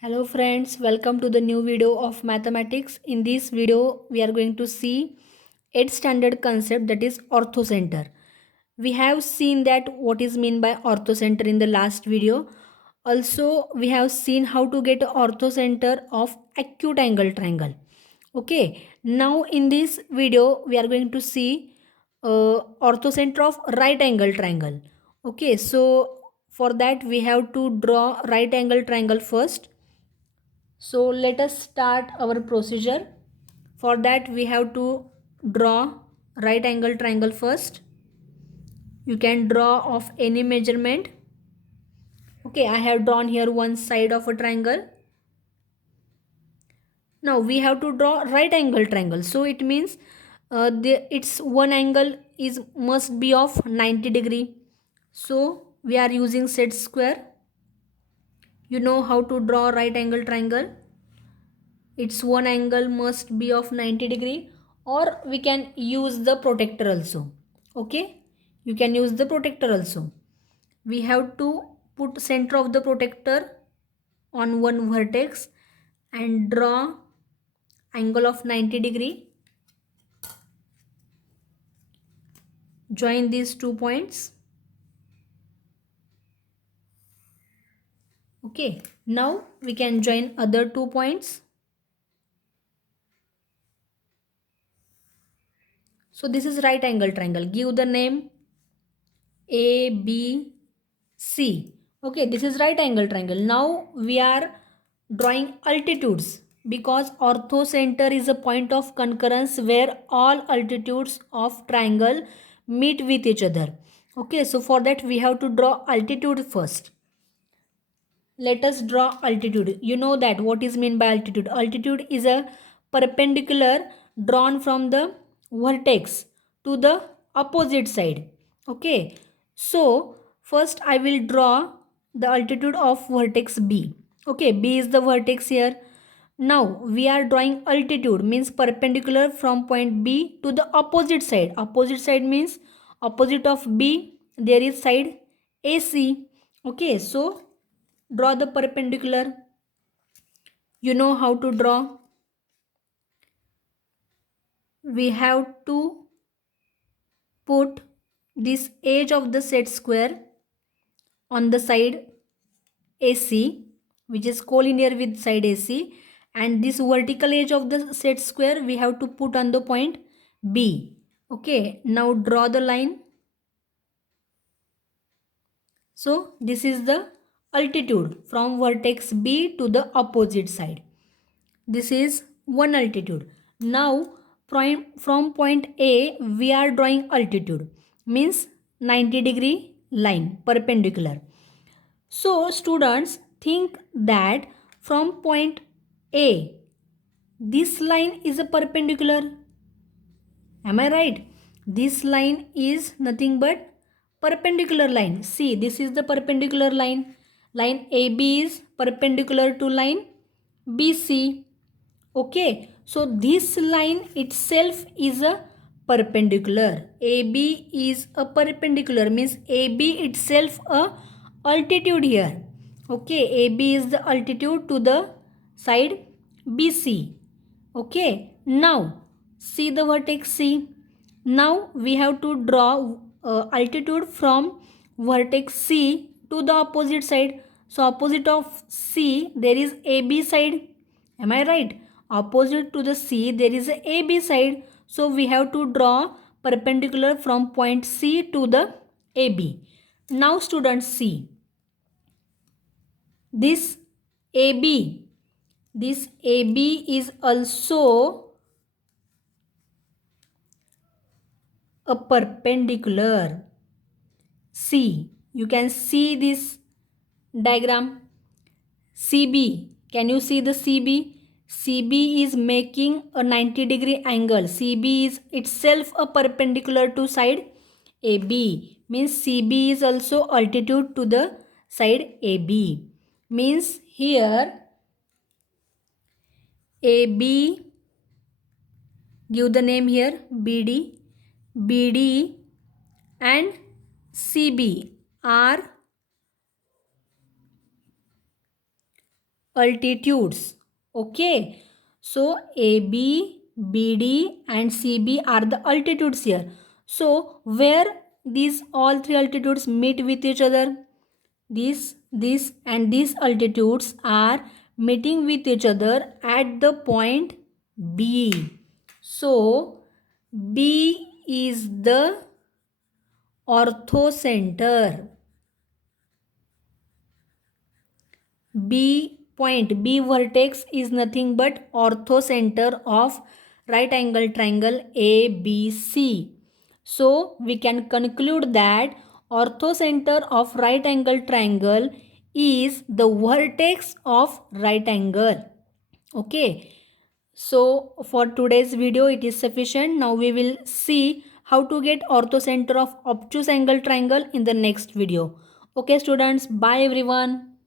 Hello friends, welcome to the new video of mathematics. In this video, we are going to see 8th standard concept, that is orthocenter. We have seen that what is meant by orthocenter in the last video. Also, we have seen how to get orthocenter of acute angle triangle. Okay, now in this video, we are going to see orthocenter of right angle triangle. Okay, so for that we have to draw right angle triangle first. So let us start our procedure. For that we have to draw right angle triangle first. You can draw of any measurement. Okay, I have drawn here one side of a triangle. Now we have to draw right angle triangle. So it means its one angle is must be of 90 degree. So we are using set square. You know how to draw right angle triangle. Its one angle must be of 90 degree, or we can use the protractor also. Okay, you can use the protractor also. We have to put center of the protractor on one vertex and draw angle of 90 degree. Join these 2 points. Okay, now we can join other 2 points. So this is right angle triangle. Give the name A, B, C. Okay, this is right angle triangle. Now we are drawing altitudes because orthocenter is a point of concurrence where all altitudes of triangle meet with each other. Okay, so for that we have to draw altitude first. Let us draw altitude. You know that what is meant by altitude. Altitude is a perpendicular drawn from the vertex to the opposite side. Okay, so first I will draw the altitude of vertex B. Okay, B is the vertex here. Now we are drawing altitude means perpendicular from point B to the opposite side. Opposite side means opposite of B there is side AC. Okay, so draw the perpendicular. You know how to draw. We have to put this edge of the set square on the side AC, which is collinear with side AC, and this vertical edge of the set square we have to put on the point B. Okay, now draw the line. So this is the altitude from vertex B to the opposite side. This is one altitude. Now from point A we are drawing altitude means 90 degree line perpendicular. So students think that from point A this line is a perpendicular. Am I right? This line is nothing but perpendicular line. See, this is the perpendicular line. Line AB is perpendicular to line BC. Okay, so this line itself is a perpendicular. AB is a perpendicular means AB itself a altitude here. Okay, AB is the altitude to the side BC. Okay, now see the vertex C. Now we have to draw altitude from vertex C to the opposite side. So opposite of C there is AB side. Am I right? Opposite to the C there is a AB side. So we have to draw perpendicular from point C to the AB. Now students see this AB. This AB is also a perpendicular. C. You can see this diagram. CB. Can you see the CB? CB is making a 90 degree angle. CB is itself a perpendicular to side AB. Means CB is also altitude to the side AB. Means here AB, give the name here BD. BD and CB are altitudes. Okay, so AB, BD and CB are the altitudes here. So where these all three altitudes meet with each other? This and these altitudes are meeting with each other at the point B. So B is the orthocenter. B vertex is nothing but orthocenter of right angle triangle ABC. So we can conclude that orthocenter of right angle triangle is the vertex of right angle. Okay. So for today's video it is sufficient. Now we will see how to get orthocenter of obtuse angle triangle in the next video. Okay students, bye everyone.